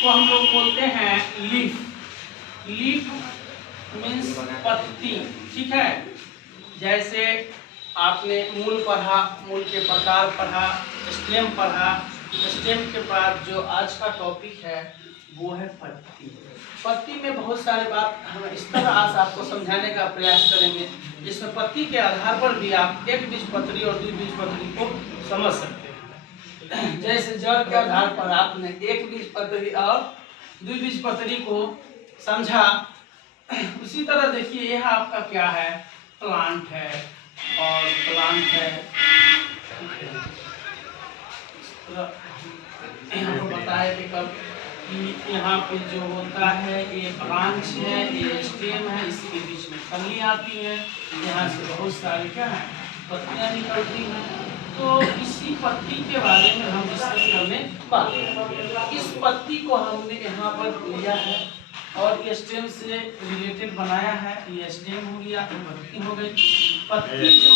इसको हम लोग बोलते हैं लीफ। लीफ मीन्स पत्ती, ठीक है। जैसे आपने मूल पढ़ा, मूल के प्रकार पढ़ा, स्टेम पढ़ा। स्टेम के बाद जो आज का टॉपिक है वो है पत्ती। पत्ती में बहुत सारे बात हम इस तरह आज आपको समझाने का प्रयास करेंगे जिसमें पत्ती के आधार पर भी आप एक बीजपत्री और द्विबीजपत्री को समझ सकते हैं। जैसे जड़ के आधार पर आपने एक बीजपत्री और द्विबीजपत्री को समझा, उसी तरह देखिए यह आपका क्या है, प्लांट है और प्लांट है। यहाँ पर बताया कि कब कि यहाँ पे जो होता है ये ब्रांच है, ये स्टेम है, इसके बीच में फली आती है, यहाँ से बहुत सारे क्या है पत्तियाँ निकलती हैं। तो इसी पत्ती के बारे में हम डिस्कस करने वाले हैं। इस पत्ती को हमने यहाँ पर लिया है और ये स्टेम से रिलेटेड बनाया है। ये स्टेम हो गया, पत्ती हो गई। पत्ती जो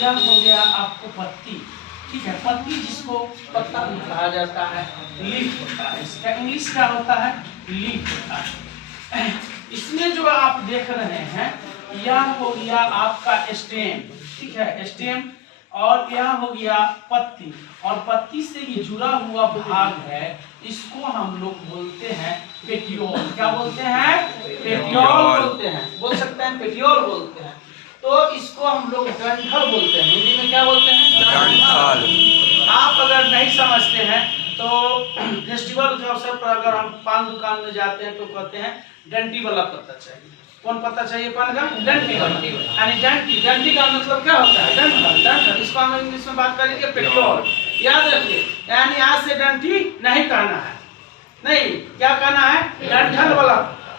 यह हो गया आपको पत्ती, ठीक है। पत्ती जिसको पत्ता भी कहा जाता है, लीफ होता है। इसका इंग्लिश क्या होता है, लीफ होता है। इसमें जो आप देख रहे हैं यह हो गया आपका स्टेम, ठीक है, स्टेम। और यह हो गया पत्ती, और पत्ती से ये जुड़ा हुआ भाग है, इसको हम लोग बोलते हैं पेटियोल। क्या बोलते हैं, पेटियोल बोलते हैं, बोल सकते हैं पेटियोल बोलते हैं। तो इसको हम लोग डंठल बोलते हैं, हिंदी में क्या बोलते हैं, डंठल। आप अगर नहीं समझते हैं तो फेस्टिवल के अवसर पर अगर हम पान दुकान में जाते हैं तो कहते हैं डंटी वाला पत्ता चाहिए। कौन पत्ता चाहिए पान का, डंटी वाला। यानी डंटी, डंटी का मतलब क्या होता है, डंठल। डंठल इसको हम इंग्लिश में बात करेंगे पेटियोल। याद रखिए, यानी आज से डंटी नहीं कहना है, नहीं, क्या कहना है, डंठल वाला।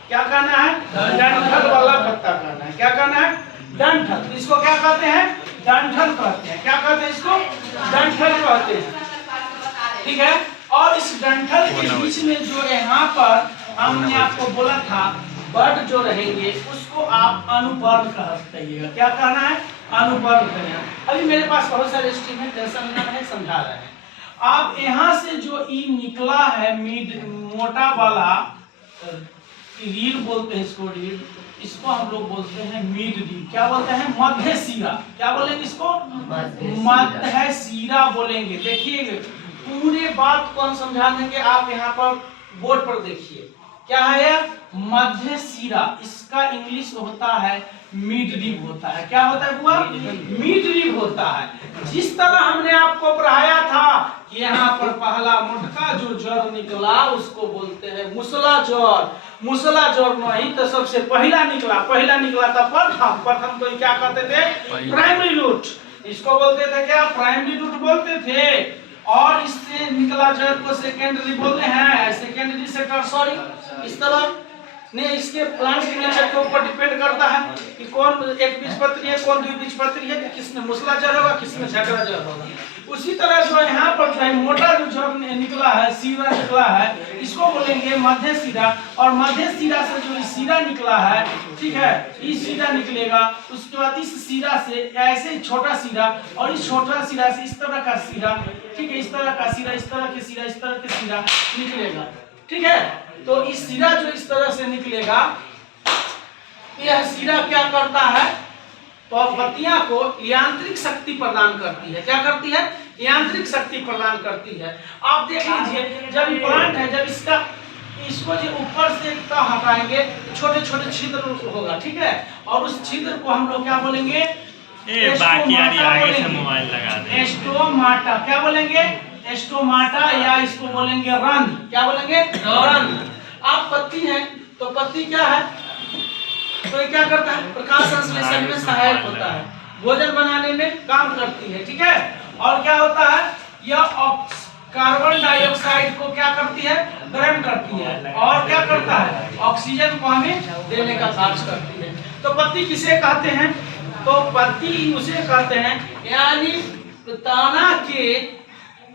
क्या कहना है, डंठल वाला पत्ता कहना है। क्या कहना है, डंठल। इसको क्या कहते हैं, डंठल कहते हैं। क्या कहते हैं इसको, डंठल कहते हैं, ठीक है। और इस डंठल के बीच में जो यहाँ पर हमने आपको बोला था बड जो रहेंगे उसको आप अनुपर्ण कहिएगा। क्या कहना है, अनुपर्ण कहिएगा। अभी मेरे पास बहुत सारे स्ट्रीम है, टेंशन ना है, समझा रहे हैं। आप यहाँ से जो ई निकला है मिड मोटा वाला रीढ़ बोलते हैं इसको, रीढ़, इसको हम लोग बोलते हैं मिड रीढ़। क्या बोलते हैं, मध्य शिरा। क्या बोलेंगे इसको, मध्य शिरा बोलेंगे। देखिए पूरे बात को हम समझा देंगे, आप यहाँ पर बोर्ड पर देखिए क्या है, मध्य शिरा। इसका इंग्लिश होता है मिड रिब होता है। क्या होता है बुआ, मिड रिब होता है। जिस तरह हमने आपको पढ़ाया था कि यहाँ पर पहला मोटका जो जड़ निकला उसको बोलते हैं मुसला जड़। मुसला जड़ नहीं तो सबसे पहला निकला था प्रथम। प्रथम तो क्या कहते थे, प्राइमरी रूट। इसको बोलते थे क्या, प्राइमरी रूट बोलते थे। और इससे निकला जड़ को सेकेंडरी बोलते हैं, सेकेंडरी से टर्सरी। इस तरह ने इसके प्लांट के नेचर के ऊपर डिपेंड करता है कि कौन एक बीजपत्री है, कौन द्विबीजपत्री है, कि किसमें मुसला जड़ होगा, किसमें झगड़ा जड़ होगा। उसी तरह जो यहाँ पर जो है मोटा जो जड़ निकला है, शिरा निकला है, इसको बोलेंगे मध्य शिरा। और मध्य शिरा से जो शिरा निकला है, ठीक है, इस शिरा निकलेगा। उसके बाद इस शिरा से ऐसे छोटा शिरा, और इस छोटा शिरा से इस तरह का शिरा, ठीक है, इस तरह का शिरा, इस तरह के शिरा, इस तरह के शिरा निकलेगा, ठीक है। तो इस शिरा जो इस तरह से निकलेगा, यह शिरा क्या करता है, तो पत्तियां को यांत्रिक शक्ति प्रदान करती है। क्या करती है, यांत्रिक शक्ति प्रदान करती है। आप देख लीजिए जब ये प्लांट है, जब इसको जो ऊपर से हटाएंगे छोटे छोटे छिद्र होगा, ठीक है। और उस छिद्र को हम लोग क्या बोलेंगे, मोबाइल लगा दे, एस्टोमाटा। क्या बोलेंगे, एस्टोमाटा, या इसको बोलेंगे रंध्र। क्या बोलेंगे, रंध्र। आप पत्ती है तो पत्ती क्या है, तो ये क्या करता है, प्रकाश संश्लेषण में सहायक होता है, भोजन बनाने में काम करती है, ठीक है। और क्या होता है, यह कार्बन डाइऑक्साइड को क्या करती है, ग्रहण करती है, और क्या करता है, ऑक्सीजन को हमें देने का कार्य करती है। तो पत्ती किसे कहते हैं, तो पत्ती उसे कहते हैं यानी तना के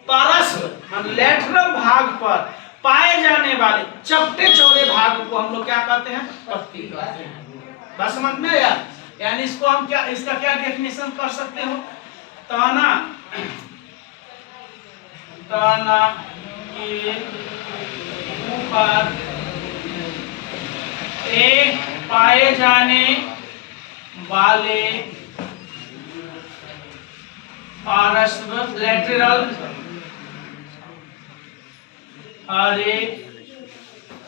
पार्श्व लेटरल भाग पर पाए जाने वाले चपटे चौड़े भाग को हम लोग क्या कहते हैं, पत्ती कहते हैं। बात समझ में आया, यानी इसको हम क्या, इसका क्या डेफिनेशन कर सकते हो, तना के पर एक पाए जाने वाले पार्श्व लैटरल हरे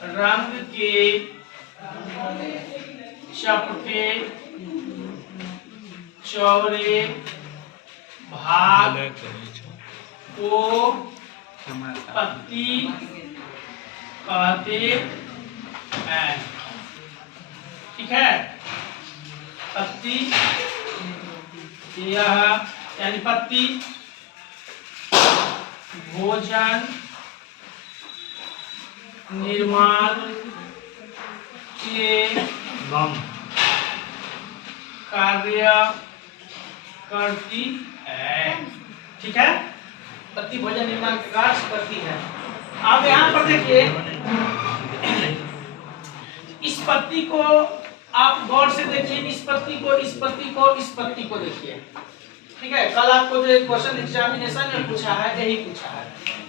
रंग के चपटे चौड़े भाग को पत्ती कहते हैं। ठीक है, पत्ती यह यानी पत्ती भोजन निर्माण के कार्य करती है। ठीक है, पत्ती भोजन निर्माण का कार्य करती है। आप यहाँ पर देखिए, इस पत्ती को आप गौर से देखिए, इस पत्ती को, इस पत्ती को, इस पत्ती को देखिए। ठीक है, कल आपको जो क्वेश्चन एग्जामिनेशन में पूछा है यही पूछा है।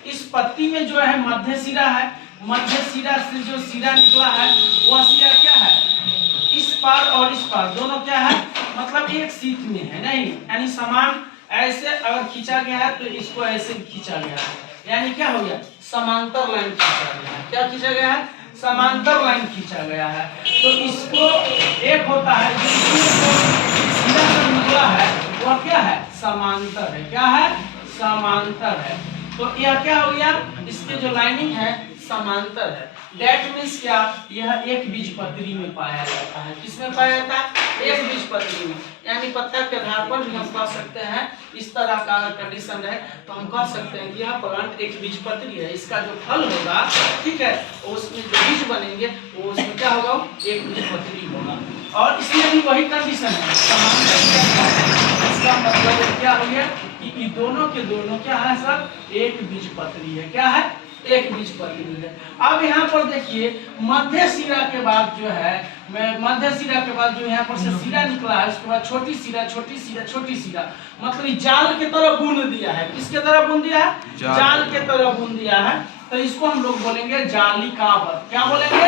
इस पत्ती में जो है मध्य सिरा है, मध्य सिरा से जो सिरा निकला है वह सिरा क्या है, इस पार और इस पार दोनों क्या है, मतलब एक सीध में है नहीं, यानी समान ऐसे अगर खींचा गया है तो इसको ऐसे भी खींचा गया है, यानी क्या हो गया, समांतर लाइन खींचा गया है। क्या खींचा गया है, समांतर लाइन खींचा गया है। तो इसको एक होता है जो सीधा से निकला है वह क्या है, समांतर है। क्या है, समांतर है। तो यह क्या हो गया, इसके जो लाइनिंग है समांतर है। That means क्या, यह एक बीजपत्री में पाया जाता है। किसमें पाया जाता है, एक बीजपत्री में। यानी पत्ता के आधार पर भी हम कह सकते हैं, इस तरह का अगर कंडीशन है तो हम कह सकते हैं कि यह प्लांट एक बीजपत्री है। इसका जो फल होगा, ठीक है, उसमें जो बीज बनेंगे वो उसमें क्या होगा, एक बीजपत्री होगा। और इसमें भी वही कंडीशन है, समांतर। इसका मतलब क्या हो गया कि दोनों के दोनों क्या है सर, एक बीजपत्री है। क्या है, एक बीजपत्री है। अब यहाँ पर देखिए, मध्य सिरा के बाद जो है, मध्य सिरा के बाद जो यहाँ पर से सिरा निकला है, उसके बाद छोटी सिरा, छोटी सिरा, छोटी सिरा, मतलब जाल के तरह बुन दिया है। किसके तरह बुन दिया है, जाल के तरह बुन दिया है। तो इसको हम लोग बोलेंगे जालिकावत। क्या बोलेंगे,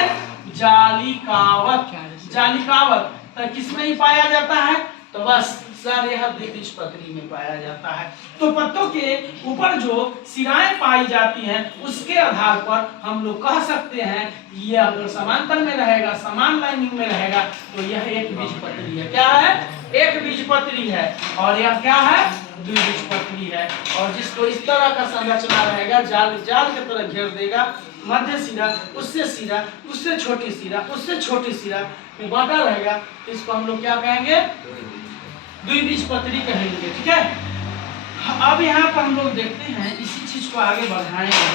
जालिकावत। जालिकावत तो किसमें ही पाया जाता है, तो बस सर यह द्विबीजपत्री में पाया जाता है। तो पत्तों के ऊपर जो सिराएं पाई जाती हैं उसके आधार पर हम लोग कह सकते हैं यह अगर समांतर में रहेगा, समान लाइनिंग में रहेगा, तो यह एक बीजपत्री है। क्या है, एक बीजपत्री है। और यह क्या है, द्विबीजपत्री है। और जिसको इस तरह का संरचना रहेगा, जाल जाल की तरह घेर देगा, मध्य सिरा, उससे छोटी सिरा, उससे छोटी सिरा में बांटा रहेगा, इसको हम लोग क्या कहेंगे, द्विबीजपत्री कहेंगे। ठीक है, अब यहाँ पर हम लोग देखते हैं, इसी चीज को आगे बढ़ाएंगे।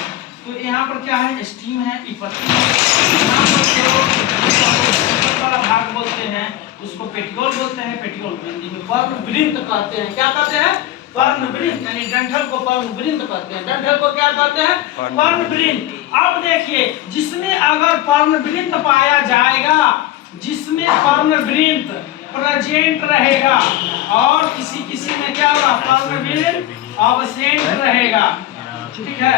तो यहाँ पर क्या है, स्टीम है, पत्ती है। यहाँ पर वाला भाग बोलते हैं, उसको पेटियोल बोलते हैं। पेटियोल हिंदी में पर्णवृंत कहते हैं। क्या कहते हैं, पर्णवृंत, यानी डंठल को पर्णवृंत कहते हैं। डंठल को क्या कहते हैं, पर्णवृंत। अब देखिए, जिसमें अगर पर्णवृंत पाया जाएगा, जिसमें पर्णवृंत प्रेजेंट रहेगा, और किसी किसी में क्या होगा, पर्णवृंत अब्सेंट रहेगा। ठीक है,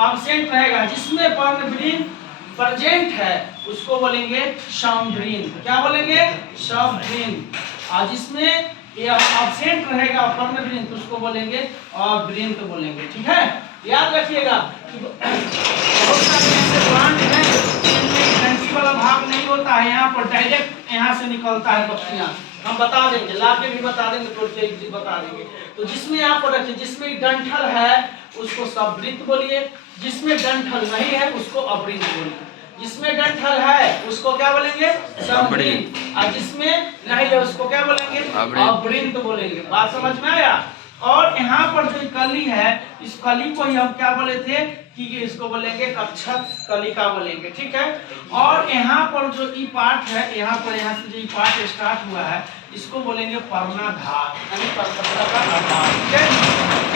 अब्सेंट रहेगा। जिसमें पर्णवृंत प्रेजेंट है उसको बोलेंगे समवृंत। क्या बोलेंगे, समवृंत। और जिसमें यह अब्सेंट रहेगा पर्णवृंत, उसको बोलेंगे अवृंत बोलेंगे। ठीक है, याद रखिएगा कि बहुत सारे ऐसे प्लांट हैं जिनमें डंठी वाला भाग नहीं होता है, यहाँ पर डायरेक्ट यहाँ से निकलता है पत्तियां। हम बता देंगे, लाके भी बता देंगे, तोड़ के बता देंगे। तो जिसमें यहाँ पर रखिए, जिसमें डंठल है उसको समवृंत बोलिए, जिसमें डंठल नहीं है उसको अवृंत बोलिए। जिसमें डंठल है उसको क्या बोलेंगे, समवृंत, और जिसमें नहीं है उसको क्या बोलेंगे, अवृंत बोलेंगे। बात समझ में आया। और यहाँ पर जो कली है, इस कली को ही हम क्या बोले थे कि इसको बोलेंगे कक्षक कलिका बोलेंगे। ठीक है, और यहाँ पर जो ई पार्ट है, यहाँ पर यहाँ से जो ई पार्ट स्टार्ट हुआ है, इसको बोलेंगे पर्णाधार, यानी परपत्र का आधार। ठीक है,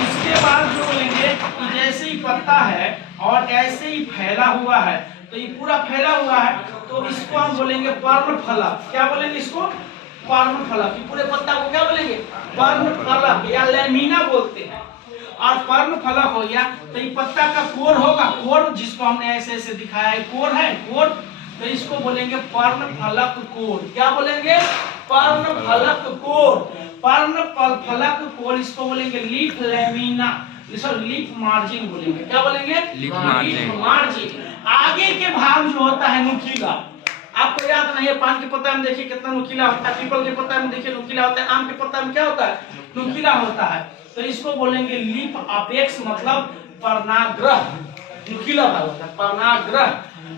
इसके बाद जो बोलेंगे कि जैसे ही पत्ता है और ऐसे ही फैला हुआ है, तो ये पूरा फैला हुआ है, तो इसको हम बोलेंगे पर्णफलक। क्या बोलेंगे इसको, पर्णफलक। पूरे पत्ता को क्या बोलेंगे, पर्णफलक या लैमिना बोलते हैं। और पर्ण फलक हो गया तो ये पत्ता का कोर होगा, कोर जिसको हमने ऐसे ऐसे दिखाया है, कोर है कोर, तो इसको बोलेंगे पर्ण फलक कोर। क्या बोलेंगे? पर्ण फलक कोर। पर्ण फलक कोर इसको बोलेंगे लीफ लैमिना, लीफ मार्जिन बोलेंगे। क्या बोलेंगे? Leaf margin. आगे के भाग जो होता है नुकीला, आपको याद नहीं है? पान के पत्ता में देखिए कितना नुकीला होता है, पीपल के पत्ता में देखिए नुकीला होता है, आम के पत्ता में क्या होता है? नुकीला होता है। तो इसको बोलेंगे लीफ अपेक्स, मतलब पर्णाग्रह, नुकीला भाग होता है, पर्णाग्रह।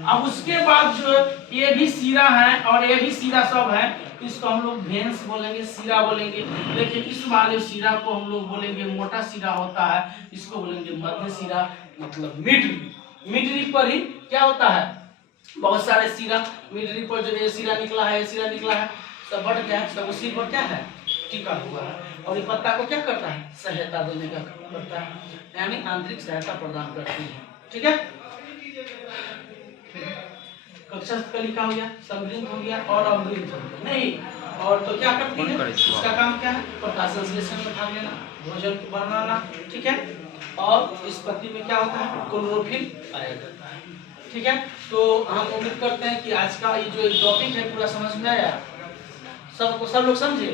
अब उसके बाद जो ये भी सिरा है और ये भी सिरा सब है, इसको हम लोग भेंस बोलेंगे, सिरा बोलेंगे। लेकिन इस वाले सिरा को हम लोग बोलेंगे मोटा सिरा होता है, इसको बोलेंगे मध्य सिरा, मतलब मिडरी पर ही क्या होता है? बहुत सारे सिरा, मिडरी पर जो ये सिरा निकला है, ये सिरा निकला है, सब बढ़ गया है, सब उसी पर क्या है? टिका हुआ है। और ये पत्ता को क्या करता है? सहायता देने का करता है, यानी आंतरिक सहायता प्रदान करती है। ठीक है, कक्षा कलिका हो गया, समृद्ध हो गया और अमृत हो गया नहीं। और तो क्या करती है? इसका काम क्या है? प्रकाश संश्लेषण में भाग लेना, भोजन को बनाना। ठीक है, और इस पत्ती में क्या होता है? क्लोरोफिल पाया जाता है। ठीक है, तो हम उम्मीद करते हैं कि आज का ये जो टॉपिक है पूरा समझ में आया, सब लोग समझे।